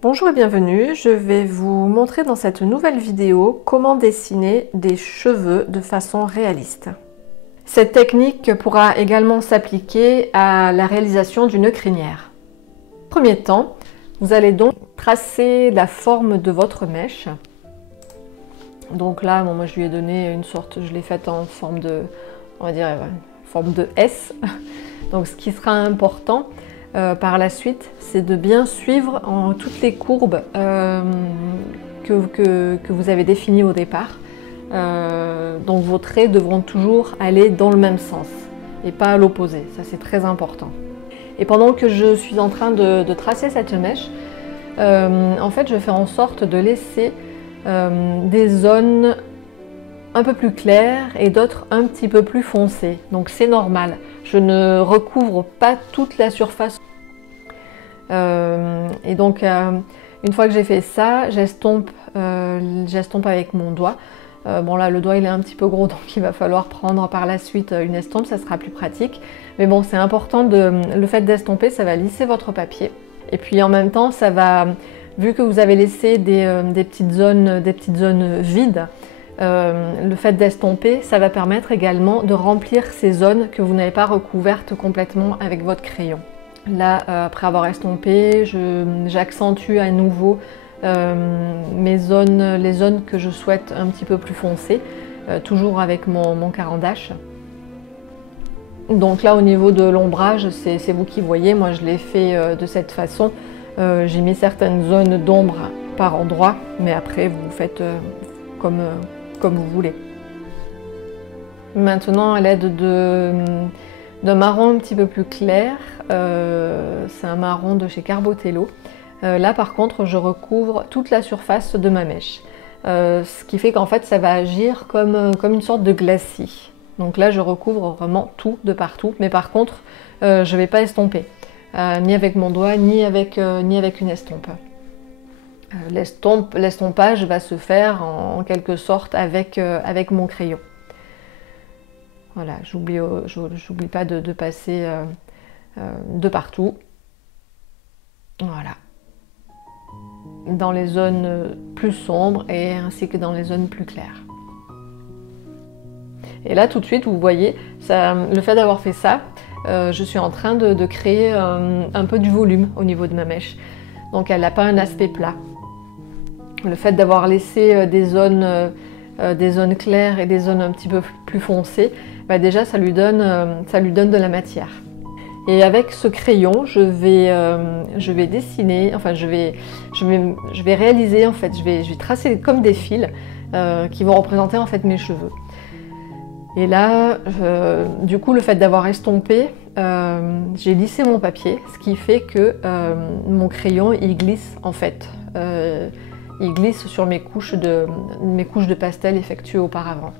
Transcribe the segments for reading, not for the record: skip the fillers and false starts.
Bonjour et bienvenue, je vais vous montrer dans cette nouvelle vidéo comment dessiner des cheveux de façon réaliste. Cette technique pourra également s'appliquer à la réalisation d'une crinière. Premier temps, vous allez donc tracer la forme de votre mèche. Donc là, moi je lui ai donné une sorte, je l'ai faite en forme de, on va dire, forme de S. Donc ce qui sera important par la suite, c'est de bien suivre toutes les courbes que vous avez définies au départ. Donc vos traits devront toujours aller dans le même sens et pas à l'opposé, ça c'est très important. Et pendant que je suis en train de tracer cette mèche, en fait je fais en sorte de laisser des zones un peu plus claires et d'autres un petit peu plus foncées. Donc c'est normal, je ne recouvre pas toute la surface. Et donc une fois que j'ai fait ça, j'estompe avec mon doigt. Bon là le doigt il est un petit peu gros, donc il va falloir prendre par la suite une estompe, ça sera plus pratique. Mais bon, c'est important, le fait d'estomper, ça va lisser votre papier. Et puis en même temps, ça va, vu que vous avez laissé des petites zones vides, le fait d'estomper, ça va permettre également de remplir ces zones que vous n'avez pas recouvertes complètement avec votre crayon. Là, après avoir estompé, j'accentue à nouveau les zones que je souhaite un petit peu plus foncées, toujours avec mon carandache. Donc là, au niveau de l'ombrage, c'est vous qui voyez, moi je l'ai fait de cette façon. J'ai mis certaines zones d'ombre par endroit, mais après vous faites comme vous voulez. Maintenant, à l'aide d'un marron un petit peu plus clair, c'est un marron de chez Carbotello. Là par contre, je recouvre toute la surface de ma mèche. Ce qui fait qu'en fait, ça va agir comme une sorte de glacis. Donc là, je recouvre vraiment tout de partout, mais par contre, je ne vais pas estomper, ni avec mon doigt, ni avec une estompe. L'estompage va se faire en quelque sorte avec mon crayon. Voilà, j'oublie pas de passer de partout. Voilà. Dans les zones plus sombres et ainsi que dans les zones plus claires. Et là, tout de suite, vous voyez, le fait d'avoir fait ça, je suis en train de créer un peu du volume au niveau de ma mèche. Donc elle n'a pas un aspect plat. Le fait d'avoir laissé des zones claires et des zones un petit peu plus foncées, bah déjà ça lui donne de la matière. Et avec ce crayon, je vais dessiner, enfin je vais réaliser, en fait, je vais tracer comme des fils qui vont représenter en fait mes cheveux. Et là, du coup, le fait d'avoir estompé, j'ai lissé mon papier, ce qui fait que mon crayon il glisse en fait. Il glisse sur mes couches de pastel effectuées auparavant.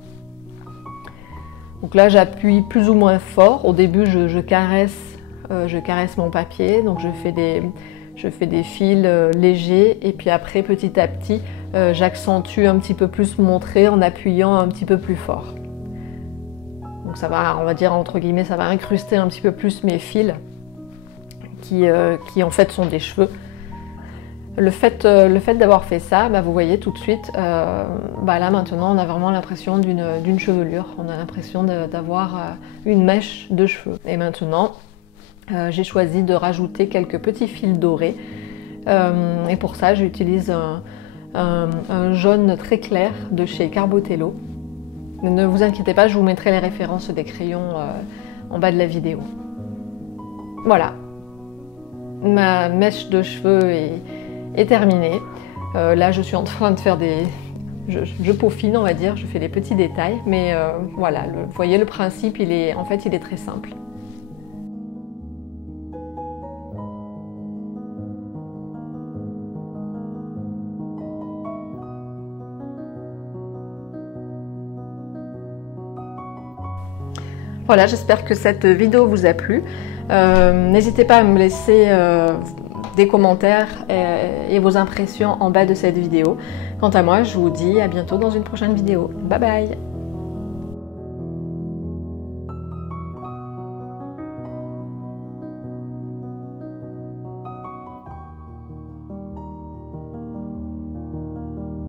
Donc là, j'appuie plus ou moins fort. Au début, je caresse mon papier, donc je fais des fils légers, et puis après, petit à petit, j'accentue un petit peu plus mon trait en appuyant un petit peu plus fort. Donc ça va, on va dire entre guillemets, ça va incruster un petit peu plus mes fils, qui en fait sont des cheveux. Le fait d'avoir fait ça, bah, vous voyez tout de suite, bah là maintenant on a vraiment l'impression d'une chevelure, on a l'impression d'avoir une mèche de cheveux. Et maintenant, j'ai choisi de rajouter quelques petits fils dorés, et pour ça j'utilise un jaune très clair de chez Carbotello. Ne vous inquiétez pas, je vous mettrai les références des crayons en bas de la vidéo. Voilà, ma mèche de cheveux est terminée. Là, je suis en train de faire je peaufine, on va dire, je fais des petits détails, mais voilà, vous voyez le principe, en fait, il est très simple. Voilà, j'espère que cette vidéo vous a plu. N'hésitez pas à me laisser des commentaires et vos impressions en bas de cette vidéo. Quant à moi, je vous dis à bientôt dans une prochaine vidéo. Bye bye!